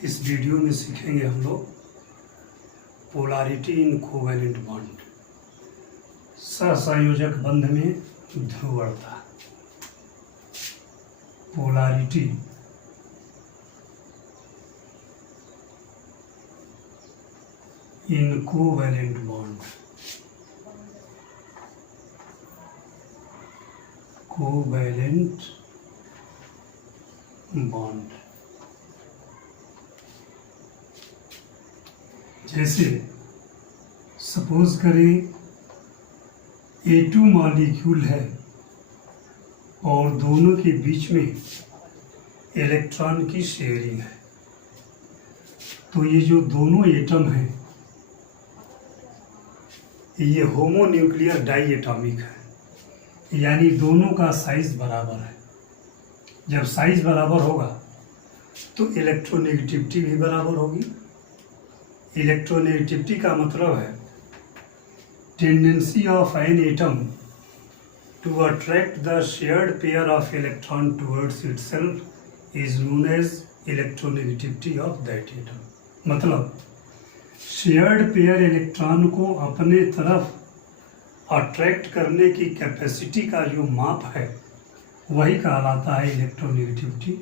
इस वीडियो में सीखेंगे हम लोग पोलैरिटी इन कोवैलेंट बॉन्ड, सहसंयोजक बंध में ध्रुवणता। पोलैरिटी इन कोवैलेंट बॉन्ड, कोवैलेंट बॉन्ड। जैसे सपोज करें A2 मॉलिक्यूल है और दोनों के बीच में इलेक्ट्रॉन की शेयरिंग है, तो ये जो दोनों एटम हैं ये होमोन्यूक्लियर डाई एटॉमिक है, यानी दोनों का साइज बराबर है। जब साइज बराबर होगा तो इलेक्ट्रोनेगेटिविटी भी बराबर होगी। इलेक्ट्रोनेगेटिविटी का मतलब है tendency of an atom to attract the shared pair of electron towards itself is known as electronegativity of that atom. मतलब शेयर्ड पेयर इलेक्ट्रॉन को अपने तरफ अट्रैक्ट करने की कैपेसिटी का जो माप है वही कहलाता है इलेक्ट्रोनेगेटिविटी।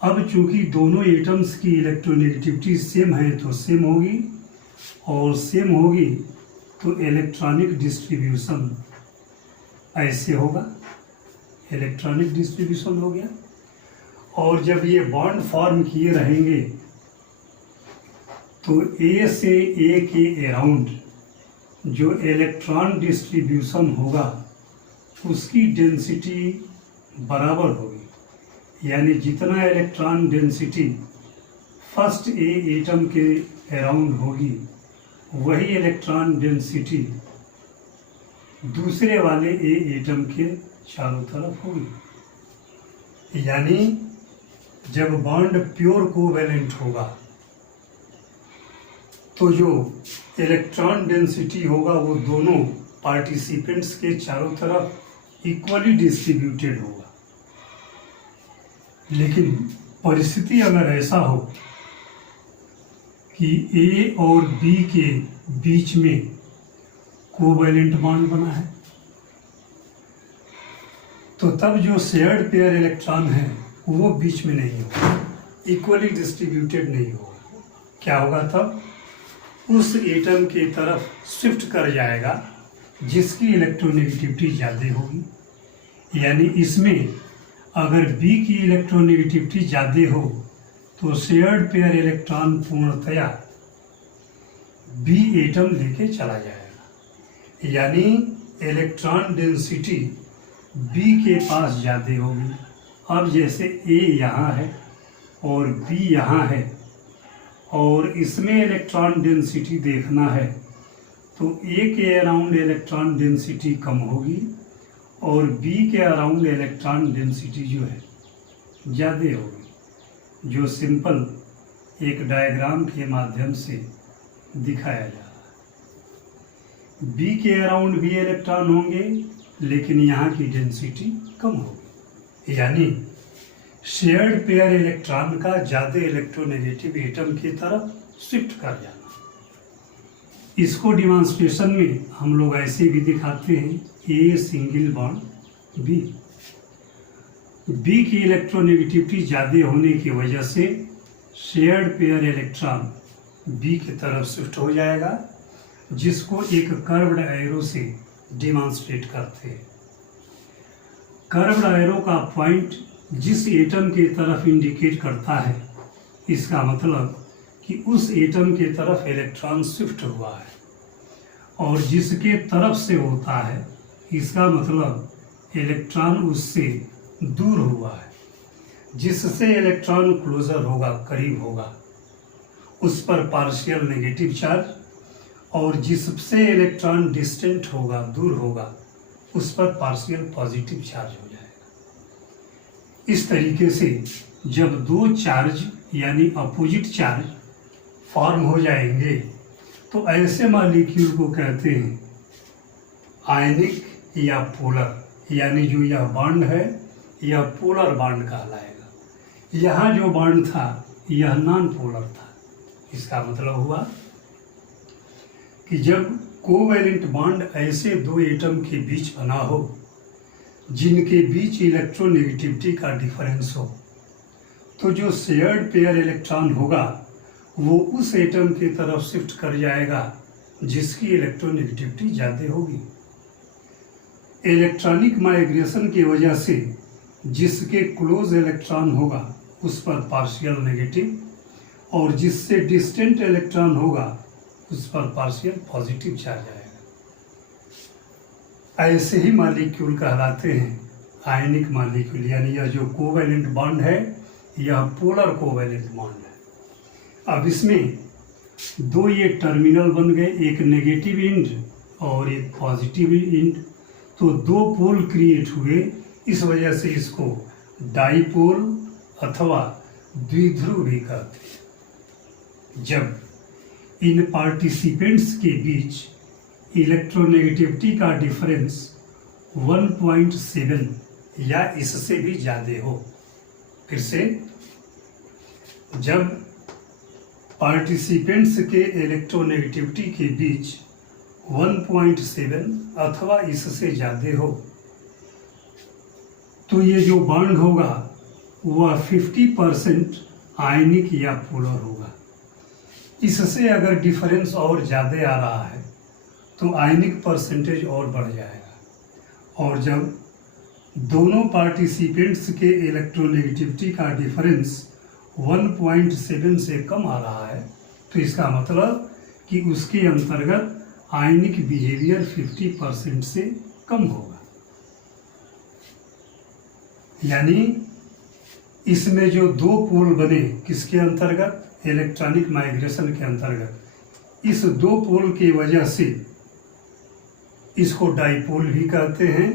अब चूंकि दोनों एटम्स की इलेक्ट्रोनेगेटिविटी सेम है तो सेम होगी, और सेम होगी तो इलेक्ट्रॉनिक डिस्ट्रीब्यूशन ऐसे होगा, इलेक्ट्रॉनिक डिस्ट्रीब्यूशन हो गया। और जब ये बॉन्ड फॉर्म किए रहेंगे तो ए से ए के अराउंड जो इलेक्ट्रॉन डिस्ट्रीब्यूशन होगा उसकी डेंसिटी बराबर होगी, यानी जितना electron density first A atom के अराउंड होगी वही इलेक्ट्रॉन डेंसिटी दूसरे वाले ए एटम के चारों तरफ होगी। यानी जब बॉन्ड प्योर कोवैलेंट होगा तो जो इलेक्ट्रॉन डेंसिटी होगा वो दोनों पार्टिसिपेंट्स के चारों तरफ इक्वली डिस्ट्रीब्यूटेड होगा। लेकिन परिस्थिति अगर ऐसा हो कि ए और बी के बीच में कोवैलेंट बॉन्ड बना है तो तब जो शेयर्ड पेयर इलेक्ट्रॉन है वो बीच में नहीं होगा, इक्वली डिस्ट्रीब्यूटेड नहीं होगा। क्या होगा तब? उस एटम के तरफ शिफ्ट कर जाएगा जिसकी इलेक्ट्रोनेगेटिविटी ज़्यादा होगी। यानी इसमें अगर बी की इलेक्ट्रोनेगेटिविटी ज़्यादा हो तो शेयर्ड पेयर इलेक्ट्रॉन पूर्णतया बी एटम लेके चला जाएगा, यानी इलेक्ट्रॉन डेंसिटी बी के पास ज़्यादा होगी। अब जैसे ए यहाँ है और बी यहाँ है और इसमें इलेक्ट्रॉन डेंसिटी देखना है तो ए के अराउंड इलेक्ट्रॉन डेंसिटी कम होगी और बी के अराउंड इलेक्ट्रॉन डेंसिटी जो है ज़्यादा होगी, जो सिंपल एक डायग्राम के माध्यम से दिखाया जा रहा है। बी के अराउंड भी इलेक्ट्रॉन होंगे लेकिन यहाँ की डेंसिटी कम होगी, यानी शेयर्ड पेयर इलेक्ट्रॉन का ज़्यादा इलेक्ट्रोनेगेटिव एटम की तरफ शिफ्ट कर जाना। इसको डिमॉन्स्ट्रेशन में हम लोग ऐसे भी दिखाते हैं, A single bond B. B की इलेक्ट्रोनेगेटिविटी ज़्यादा होने की वजह से शेयर्ड पेयर इलेक्ट्रॉन बी की तरफ शिफ्ट हो जाएगा, जिसको एक कर्व्ड एरो से डिमॉन्स्ट्रेट करते हैं। कर्व्ड एरो का पॉइंट जिस एटम की तरफ इंडिकेट करता है इसका मतलब कि उस एटम के तरफ इलेक्ट्रॉन शिफ्ट हुआ है, और जिसके तरफ से होता है इसका मतलब इलेक्ट्रॉन उससे दूर हुआ है। जिससे इलेक्ट्रॉन क्लोजर होगा, करीब होगा, उस पर पार्शियल नेगेटिव चार्ज, और जिससे इलेक्ट्रॉन डिस्टेंट होगा, दूर होगा, उस पर पार्शियल पॉजिटिव चार्ज हो जाएगा। इस तरीके से जब दो चार्ज यानी अपोजिट चार्ज फॉर्म हो जाएंगे तो ऐसे मॉलिक्यूल को कहते हैं आयनिक या पोलर, यानी जो यह बॉन्ड है यह पोलर बॉन्ड कहलाएगा। यहाँ जो बॉन्ड था यह नॉन पोलर था। इसका मतलब हुआ कि जब कोवैलेंट बॉन्ड ऐसे दो एटम के बीच बना हो जिनके बीच इलेक्ट्रोनेगेटिविटी का डिफरेंस हो, तो जो शेयर्ड पेयर इलेक्ट्रॉन होगा वो उस एटम की तरफ शिफ्ट कर जाएगा जिसकी इलेक्ट्रोनेगेटिविटी ज़्यादा होगी। इलेक्ट्रॉनिक माइग्रेशन की वजह से जिसके क्लोज इलेक्ट्रॉन होगा उस पर पार्शियल नेगेटिव, और जिससे डिस्टेंट इलेक्ट्रॉन होगा उस पर पार्शियल पॉजिटिव चार्ज आएगा। ऐसे ही मॉलिक्यूल कहलाते हैं आयनिक मॉलिक्यूल, यानी यह जो कोवैलेंट बॉन्ड है यह पोलर कोवैलेंट बॉन्ड है। अब इसमें दो ये टर्मिनल बन गए, एक नेगेटिव एंड और एक पॉजिटिव एंड, तो दो पोल क्रिएट हुए। इस वजह से इसको डाईपोल अथवा द्विध्रुव भी कहते हैं। जब इन पार्टिसिपेंट्स के बीच इलेक्ट्रोनेगेटिविटी का डिफरेंस 1.7 या इससे भी ज़्यादा हो, फिर से जब पार्टिसिपेंट्स के इलेक्ट्रोनेगेटिविटी के बीच 1.7 अथवा इससे ज़्यादा हो, तो ये जो बॉन्ड होगा वह 50% आयनिक या पोलर होगा। इससे अगर डिफरेंस और ज़्यादा आ रहा है तो आयनिक परसेंटेज और बढ़ जाएगा। और जब दोनों पार्टिसिपेंट्स के इलेक्ट्रोनेगेटिविटी का डिफरेंस 1.7 से कम आ रहा है तो इसका मतलब कि उसके अंतर्गत आयनिक बिहेवियर 50% से कम होगा। यानी इसमें जो दो पोल बने किसके अंतर्गत, इलेक्ट्रॉनिक माइग्रेशन के अंतर्गत, इस दो पोल की वजह से इसको डाईपोल भी कहते हैं।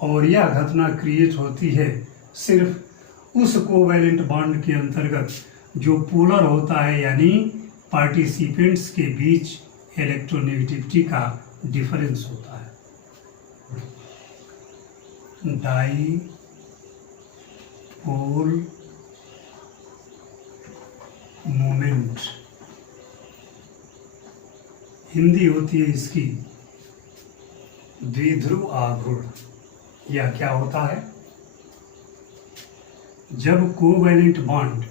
और यह घटना क्रिएट होती है सिर्फ उस कोवैलेंट बॉन्ड के अंतर्गत जो पोलर होता है, यानी पार्टिसिपेंट्स के बीच इलेक्ट्रोनेगेटिविटी का डिफरेंस होता है। डाईपोल मोमेंट हिंदी होती है इसकी द्विध्रुव आघूर्ण। यह क्या होता है, जब कोवैलेंट बॉन्ड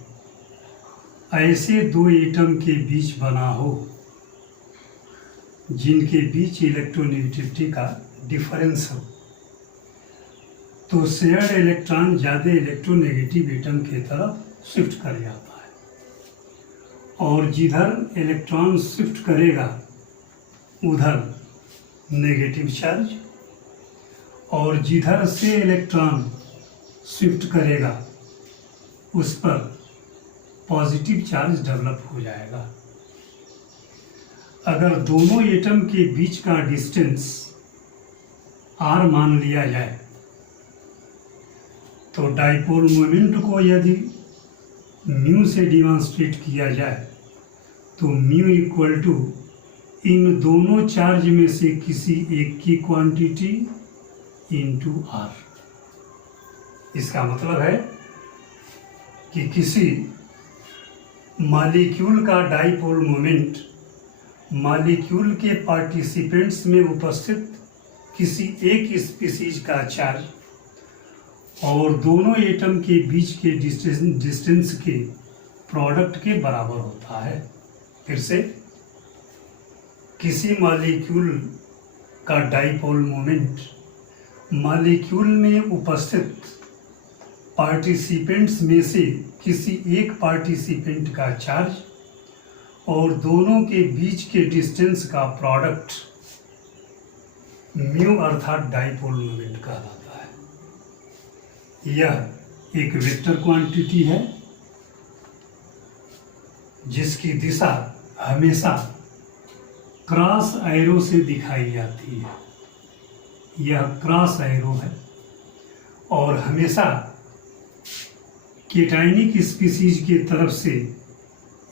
ऐसे दो एटम के बीच बना हो जिनके बीच इलेक्ट्रोनेगेटिविटी का डिफरेंस हो, तो शेयर्ड इलेक्ट्रॉन ज़्यादा इलेक्ट्रोनेगेटिव एटम की तरफ शिफ्ट कर जाता है, और जिधर इलेक्ट्रॉन शिफ्ट करेगा उधर नेगेटिव चार्ज, और जिधर से इलेक्ट्रॉन शिफ्ट करेगा उस पर पॉजिटिव चार्ज डेवलप हो जाएगा। अगर दोनों एटम के बीच का डिस्टेंस r मान लिया जाए तो डाईपोल मोमेंट को यदि म्यू से डिमॉन्स्ट्रेट किया जाए तो म्यू इक्वल टू इन दोनों चार्ज में से किसी एक की क्वांटिटी इंटू r। इसका मतलब है कि किसी मॉलिक्यूल का डाईपोल मोमेंट मॉलिक्यूल के पार्टिसिपेंट्स में उपस्थित किसी एक स्पीसीज का चार्ज और दोनों एटम के बीच के डिस्टेंस के प्रोडक्ट के बराबर होता है। फिर से, किसी मॉलिक्यूल का डाईपोल मोमेंट मॉलिक्यूल में उपस्थित पार्टिसिपेंट्स में से किसी एक पार्टिसिपेंट का चार्ज और दोनों के बीच के डिस्टेंस का प्रोडक्ट म्यू अर्थात डाईपोल मोमेंट कहलाता है। यह एक वेक्टर क्वांटिटी है जिसकी दिशा हमेशा क्रॉस एरो से दिखाई जाती है। यह क्रॉस एरो है और हमेशा केटाइनिक स्पीसीज की तरफ से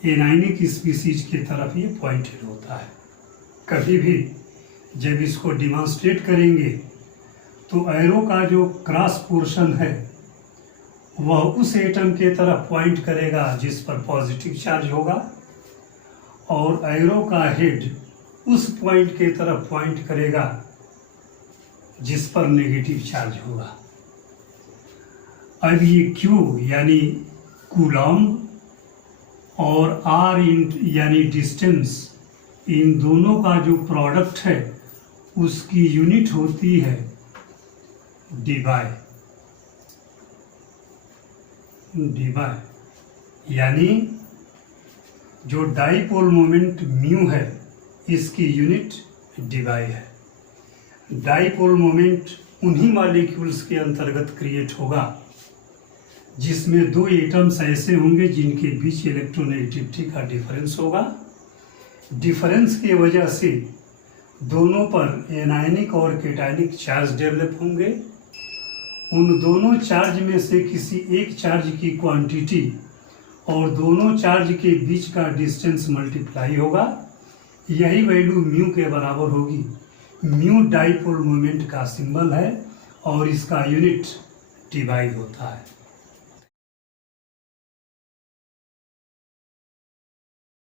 एनाइनिक स्पीसीज की तरफ ये पॉइंटेड होता है। कभी भी जब इसको डिमॉन्स्ट्रेट करेंगे तो एरो का जो क्रॉस पोर्शन है वह उस एटम के तरफ पॉइंट करेगा जिस पर पॉजिटिव चार्ज होगा, और एरो का हेड उस पॉइंट के तरफ पॉइंट करेगा जिस पर नेगेटिव चार्ज होगा। अब ये Q यानी कूलॉम्ब और R यानी डिस्टेंस, इन दोनों का जो प्रोडक्ट है उसकी यूनिट होती है डिबाई, यानी जो डाइपोल मोमेंट म्यू है इसकी यूनिट डिबाई है। डाइपोल मोमेंट उन्हीं मॉलिक्यूल्स के अंतर्गत क्रिएट होगा जिसमें दो एटम्स ऐसे होंगे जिनके बीच इलेक्ट्रोनेगेटिविटी का डिफरेंस होगा। डिफरेंस की वजह से दोनों पर एनायनिक और कैटायनिक चार्ज डेवलप होंगे। उन दोनों चार्ज में से किसी एक चार्ज की क्वांटिटी और दोनों चार्ज के बीच का डिस्टेंस मल्टीप्लाई होगा, यही वैल्यू म्यू के बराबर होगी। म्यू डाइपोल मोमेंट का सिंबल है और इसका यूनिट डिबाई होता है।